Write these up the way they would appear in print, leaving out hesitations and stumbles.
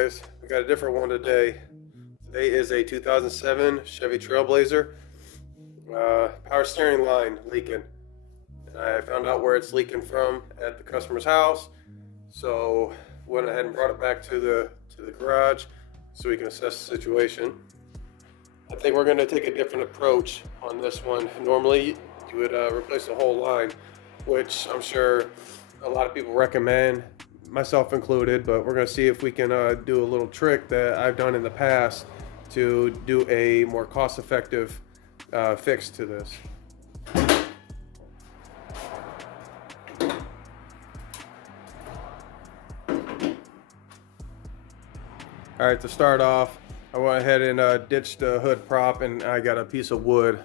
guys, we got a different one today. Today is a 2007 Chevy Trailblazer. Power steering line leaking. I found out where it's leaking from at the customer's house, so went ahead and brought it back to the garage so we can assess the situation. I think we're going to take a different approach on this one. Normally you would replace the whole line, which I'm sure a lot of people recommend, myself included, but we're going to see if we can do a little trick that I've done in the past to do a more cost-effective fix to this. All right, to start off, I went ahead and ditched the hood prop, and I got a piece of wood.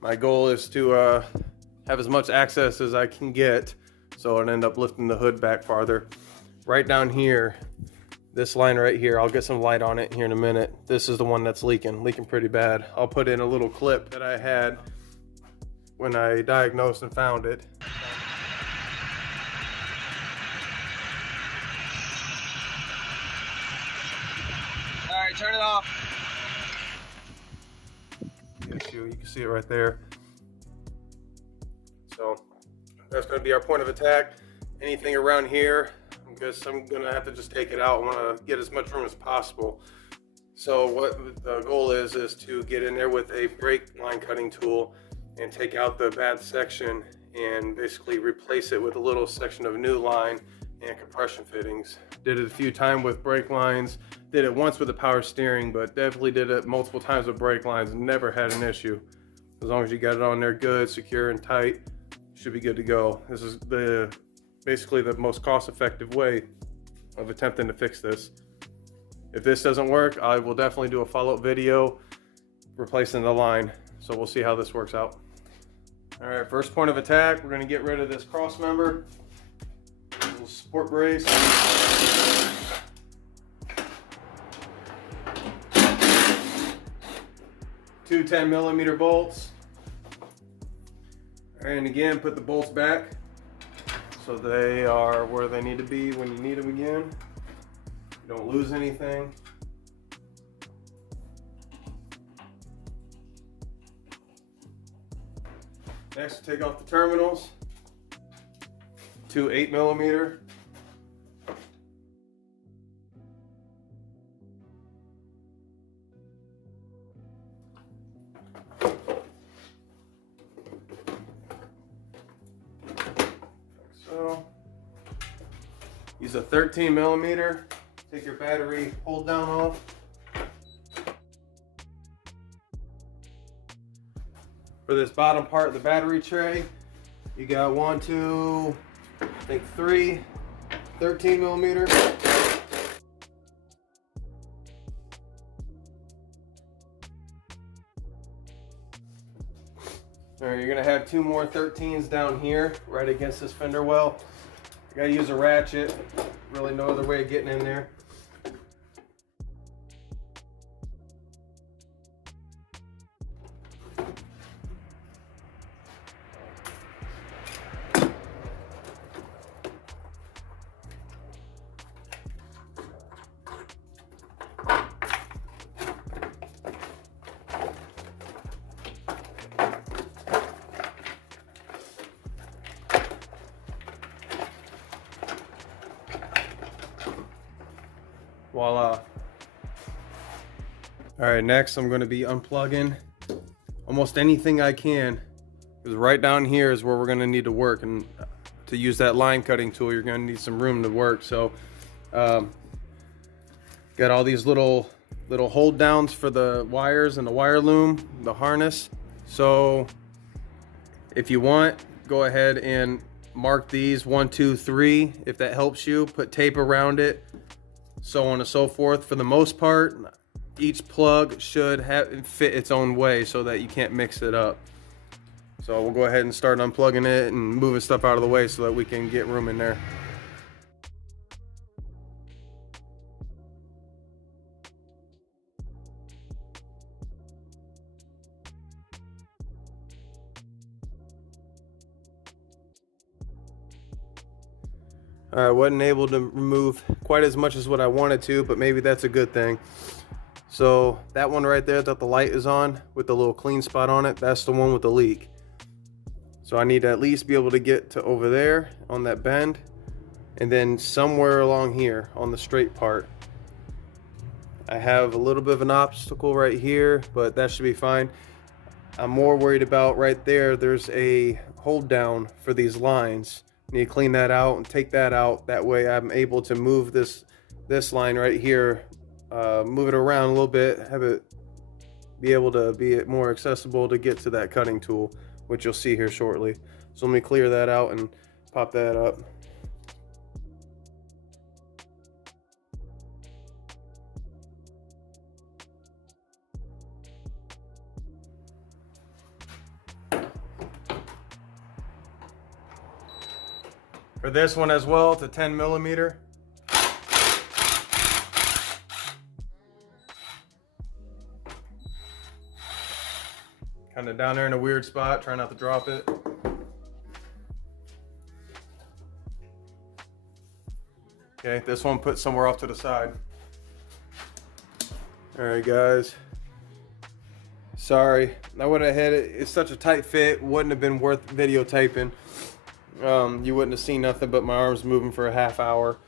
My goal is to have as much access as I can get, so I'll end up lifting the hood back farther. Right down here, this line right here, I'll get some light on it here in a minute. This is the one that's leaking pretty bad. I'll put in a little clip that I had when I diagnosed and found it. All right, turn it off. You can see it right there. So that's going to be our point of attack. Anything around here, I guess I'm going to have to just take it out. I want to get as much room as possible. So what the goal is to get in there with a brake line cutting tool and take out the bad section and basically replace it with a little section of new line and compression fittings. Did it a few times with brake lines, did it once with the power steering, but definitely did it multiple times with brake lines and never had an issue. As long as you got it on there good, secure and tight, should be good to go. This is basically the most cost-effective way of attempting to fix this. If this doesn't work, I will definitely do a follow-up video replacing the line. So we'll see how this works out. All right, first point of attack, we're gonna get rid of this cross member. Little support brace. Two 10mm bolts. And again, put the bolts back so they are where they need to be when you need them again. You don't lose anything. Next, take off the terminals. Two 8mm. So, use a 13mm. Take your battery hold down off. For this bottom part of the battery tray, you got 1, 2, I think 3 13mm. All right, you're gonna have 2 more 13s down here, right against this fender well. You gotta use a ratchet. Really no other way of getting in there. Voila. All right, next I'm going to be unplugging almost anything I can, because right down here is where we're going to need to work, and to use that line cutting tool you're going to need some room to work. So got all these little hold downs for the wires and the wire loom, the harness. So if you want, go ahead and mark these 1, 2, 3 if that helps you. Put tape around it, so on and so forth. For the most part, each plug should fit its own way so that you can't mix it up. So we'll go ahead and start unplugging it and moving stuff out of the way so that we can get room in there. I wasn't able to remove quite as much as what I wanted to, but maybe that's a good thing. So that one right there that the light is on with the little clean spot on it, that's the one with the leak. So I need to at least be able to get to over there on that bend, and then somewhere along here on the straight part. I have a little bit of an obstacle right here, but that should be fine. I'm more worried about right there. There's a hold down for these lines. I need to clean that out and take that out. That way I'm able to move this line right here, move it around a little bit, have it be able to be more accessible to get to that cutting tool, which you'll see here shortly. So let me clear that out and pop that up. For this one as well, it's a 10 millimeter. Kind of down there in a weird spot, try not to drop it. Okay, this one put somewhere off to the side. All right, guys. Sorry, I would have had it. It's such a tight fit, wouldn't have been worth videotaping. You wouldn't have seen nothing but my arms moving for a half hour.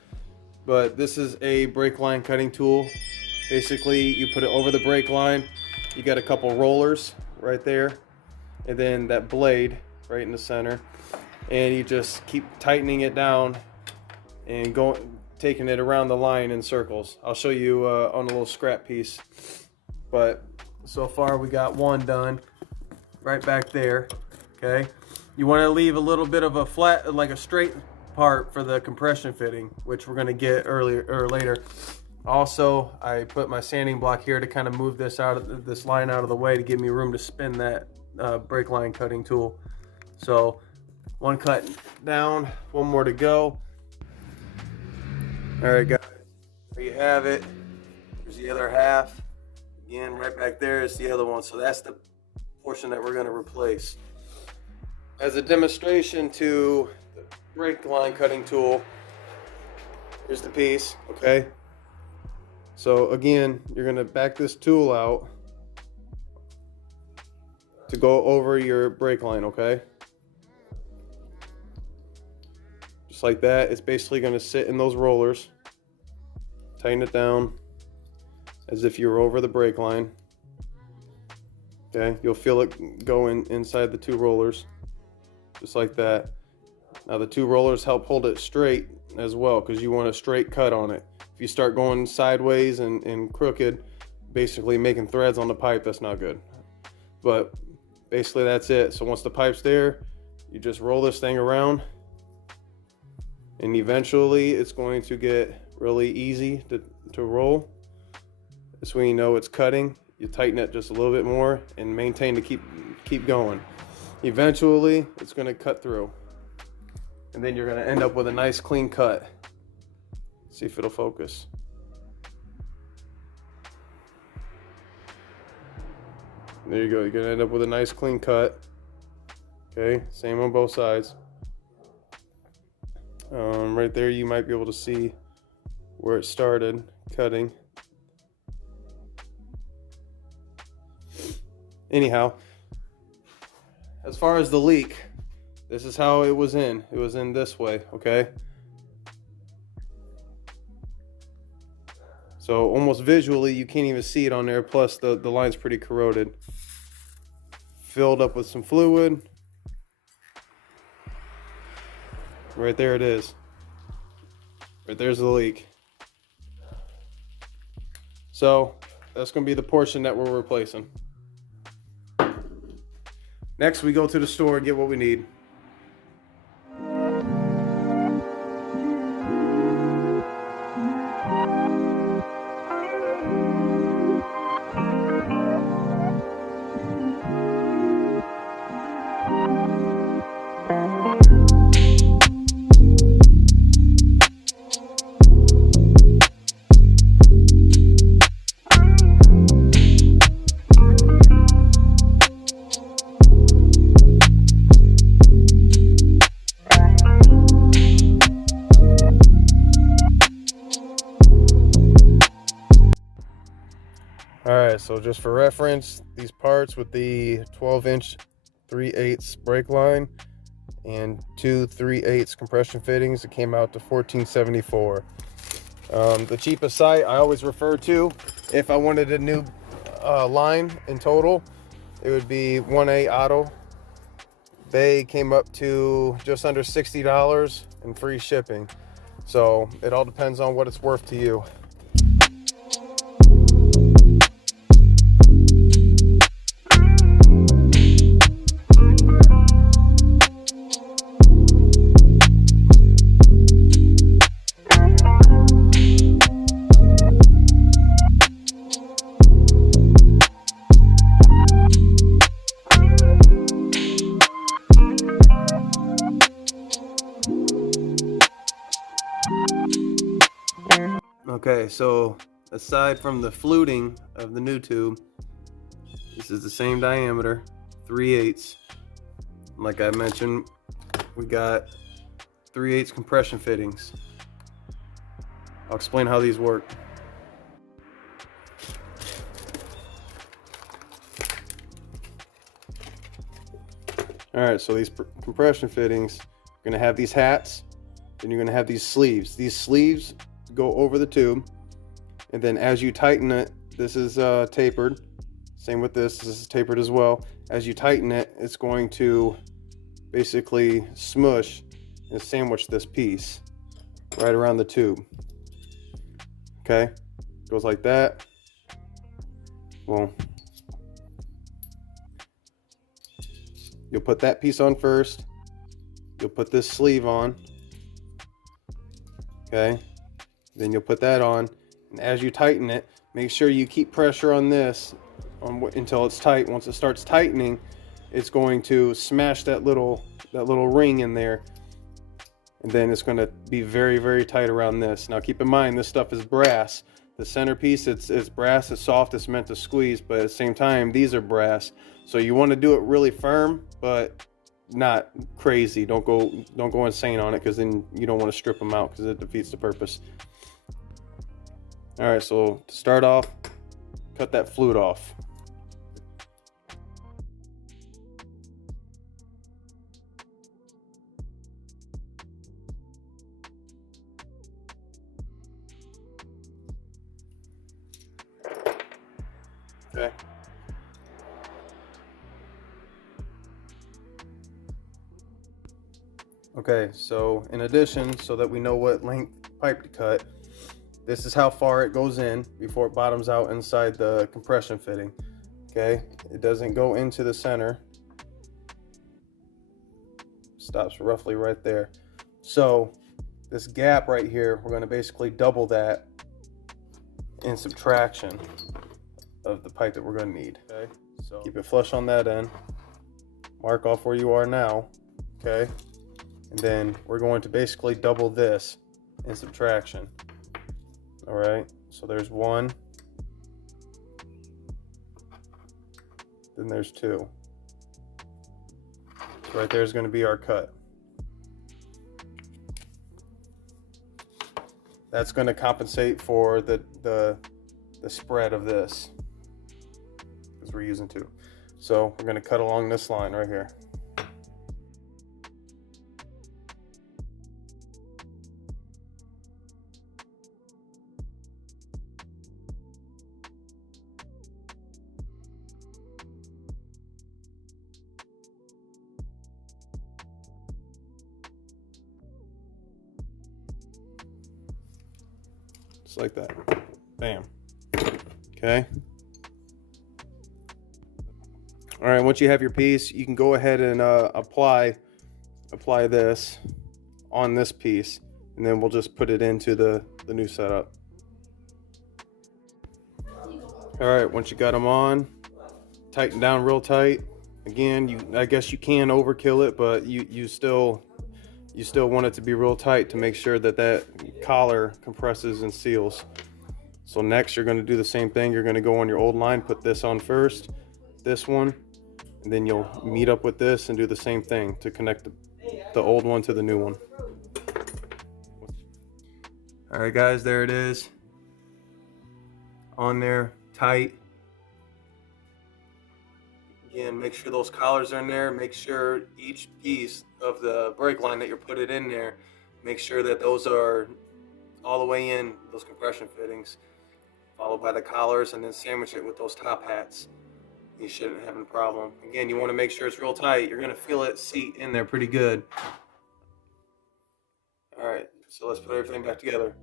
But this is a brake line cutting tool. Basically, you put it over the brake line. You got a couple rollers right there, and then that blade right in the center, and you just keep tightening it down and taking it around the line in circles. I'll show you on a little scrap piece. But so far we got one done right back there. Okay, you want to leave a little bit of a flat, like a straight part for the compression fitting, which we're going to get earlier or later. Also, I put my sanding block here to kind of move this line out of the way to give me room to spin that brake line cutting tool. So one cut down, one more to go. All right, guys, there you have it. There's the other half. Again, right back there is the other one. So that's the portion that we're going to replace. As a demonstration to the brake line cutting tool, here's the piece, okay? So again, you're going to back this tool out to go over your brake line, okay? Just like that. It's basically going to sit in those rollers. Tighten it down as if you were over the brake line. Okay, you'll feel it go inside the two rollers, just like that. Now the two rollers help hold it straight as well, because you want a straight cut on it. If you start going sideways and crooked, basically making threads on the pipe, that's not good. But basically that's it. So once the pipe's there, you just roll this thing around, and eventually it's going to get really easy to roll. That's when you know it's cutting. You tighten it just a little bit more and maintain to keep going. Eventually it's going to cut through, and then you're going to end up with a nice clean cut. See if it'll focus. There you go. You're going to end up with a nice clean cut. Okay, same on both sides. Right there you might be able to see where it started cutting. Anyhow, as far as the leak, this is how it was in. It was in this way, okay? So almost visually, you can't even see it on there. Plus, the line's pretty corroded. Filled up with some fluid. Right there it is. Right there's the leak. So that's going to be the portion that we're replacing. Next, we go to the store and get what we need. so just for reference, these parts with the 12-inch 3/8 brake line and two 3/8 compression fittings, it came out to $14.74. The cheapest site I always refer to if I wanted a new line in total, it would be 1A Auto. They came up to just under $60 and free shipping. So it all depends on what it's worth to you. Okay, so aside from the fluting of the new tube, this is the same diameter, 3/8. Like I mentioned, we got 3/8 compression fittings. I'll explain how these work. All right, so these compression fittings, you're gonna have these hats, and you're gonna have these sleeves. These sleeves go over the tube, and then as you tighten it, this is tapered. Same with this is tapered as well. As you tighten it, it's going to basically smush and sandwich this piece right around the tube. Okay, goes like that. Well, you'll put that piece on first. You'll put this sleeve on. Okay. Then you'll put that on, and as you tighten it, make sure you keep pressure on this until it's tight. Once it starts tightening, it's going to smash that little ring in there, and then it's going to be very, very tight around this. Now keep in mind, this stuff is brass. The centerpiece, it's brass, it's soft, it's meant to squeeze, but at the same time, these are brass. So you want to do it really firm, but not crazy. Don't go insane on it, because then you don't want to strip them out, because it defeats the purpose. All right, so to start off, cut that flute off. Okay. Okay, so in addition, so that we know what length pipe to cut, this is how far it goes in before it bottoms out inside the compression fitting. Okay, it doesn't go into the center. Stops roughly right there. So this gap right here, we're going to basically double that in subtraction of the pipe that we're going to need. Okay, so keep it flush on that end. Mark off where you are now. Okay, and then we're going to basically double this in subtraction. All right, so there's one, then there's two. So right there is going to be our cut. That's going to compensate for the spread of this, because we're using two. So we're going to cut along this line right here. Just like that. Bam. Okay. All right, once you have your piece, you can go ahead and apply this on this piece, and then we'll just put it into the new setup. All right, once you got them on, tighten down real tight. Again, I guess you can overkill it, but you still want it to be real tight to make sure that collar compresses and seals. So next, you're going to do the same thing. You're going to go on your old line, put this on first, this one, and then you'll meet up with this and do the same thing to connect the old one to the new one. All right, guys, there it is. On there, tight, Again, make sure those collars are in there. Make sure each piece of the brake line that you're putting in there, make sure that those are all the way in, those compression fittings, followed by the collars, and then sandwich it with those top hats. You shouldn't have a problem. Again, you want to make sure it's real tight. You're going to feel it seat in there pretty good. All right, so let's put everything back together.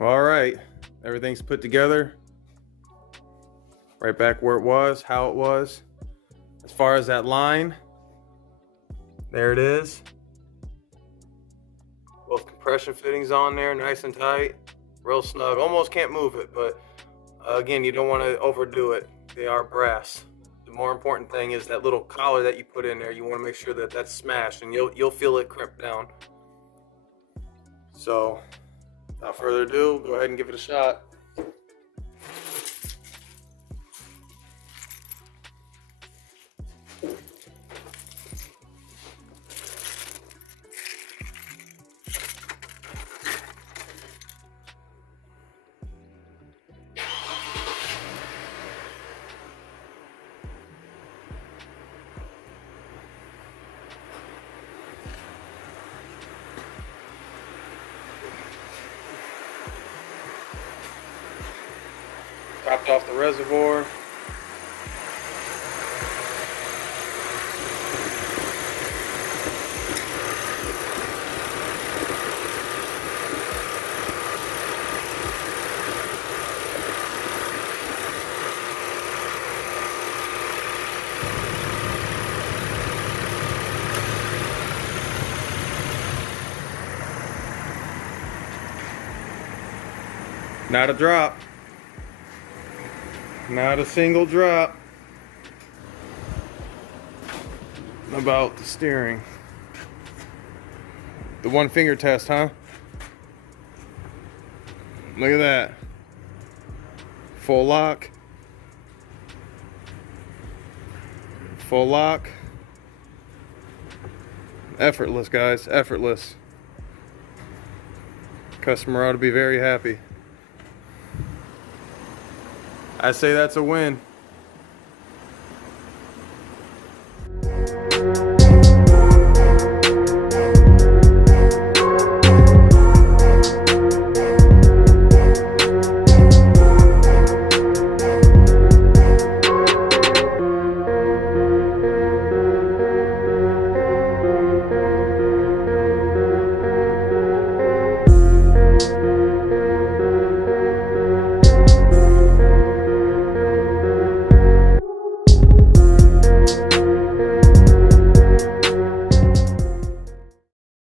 All right, everything's put together. Right back where it was, how it was. As far as that line, there it is. Both compression fittings on there, nice and tight, real snug. Almost can't move it, but again, you don't want to overdo it. They are brass. The more important thing is that little collar that you put in there. You want to make sure that that's smashed, and you'll feel it crimp down. So, without further ado, go ahead and give it a shot. Topped off the reservoir. Not a drop. Not a single drop. About the steering. The one finger test, huh? Look at that. Full lock. Full lock. Effortless, guys. Effortless. Customer ought to be very happy. I say that's a win.